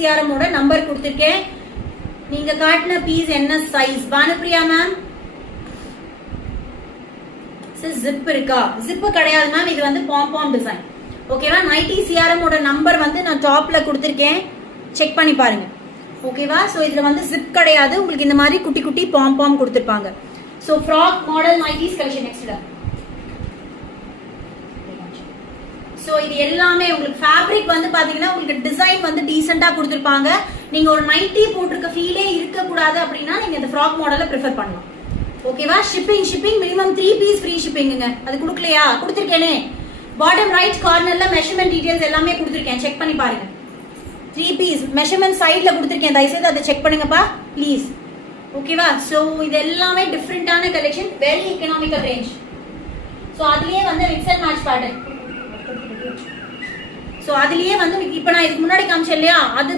சிஆர்எம்மோட number கொடுத்திருக்கேன். நீங்க காட்டின பீஸ் என்ன சைஸ்? பானுப்ரியா மேம், ஜிப் இருக்கா? ஜிப் கிடையாது மேம், இது வந்து பாம் டிசைன். ஓகேவா? நைட்டி சிஆர்எம்மோட நம்பர் வந்து நான் டாப்ல கொடுத்திருக்கேன், செக் பண்ணி பாருங்க. ஓகேவா? சோ இதுல வந்து ஜிப் கிடையாது, உங்களுக்கு இந்த மாதிரி குட்டி குட்டி பாம் கொடுத்திருப்பாங்க. So frock model nighties collection நெக்ஸ்ட்ல. சோ இது எல்லாமே உங்களுக்கு ஃபேப்ரிக் வந்து பாத்தீங்கன்னா உங்களுக்கு டிசைன் வந்து டீசென்ட்டா கொடுத்திருப்பாங்க. நீங்க ஒரு நைட்டி போட்டிருக்க ஃபீலே இருக்க கூடாது அப்படின்னா நீங்க இந்த ஃப்ராக் மாடலை ப்ரிஃபர் பண்ணலாம். ஓகேவா? ஷிப்பிங் மினிமம் 3 பீஸ் ஃப்ரீ ஷிப்பிங்குங்க. அது கொடுக்கலையா? கொடுத்திருக்கேனே. பாட்டம் ரைட் கார்னர்ல மெஷர்மென்ட் டீடைல்ஸ் எல்லாமே கொடுத்திருக்கேன், செக் பண்ணி பாருங்க. 3 பீஸ் மெஷர்மென்ட் சைடுல கொடுத்திருக்கேன், தயவுசெய்து அதை செக் பண்ணுங்கப்பா ப்ளீஸ். ஓகேவா? சோ இது எல்லாமே டிஃபரெண்டான collection, very economical range. So அதுலயே வந்து mix and match pattern. So அதுலயே வந்து இப்ப நான் இதுக்கு முன்னாடி காமிச்சேன் இல்லையா, அது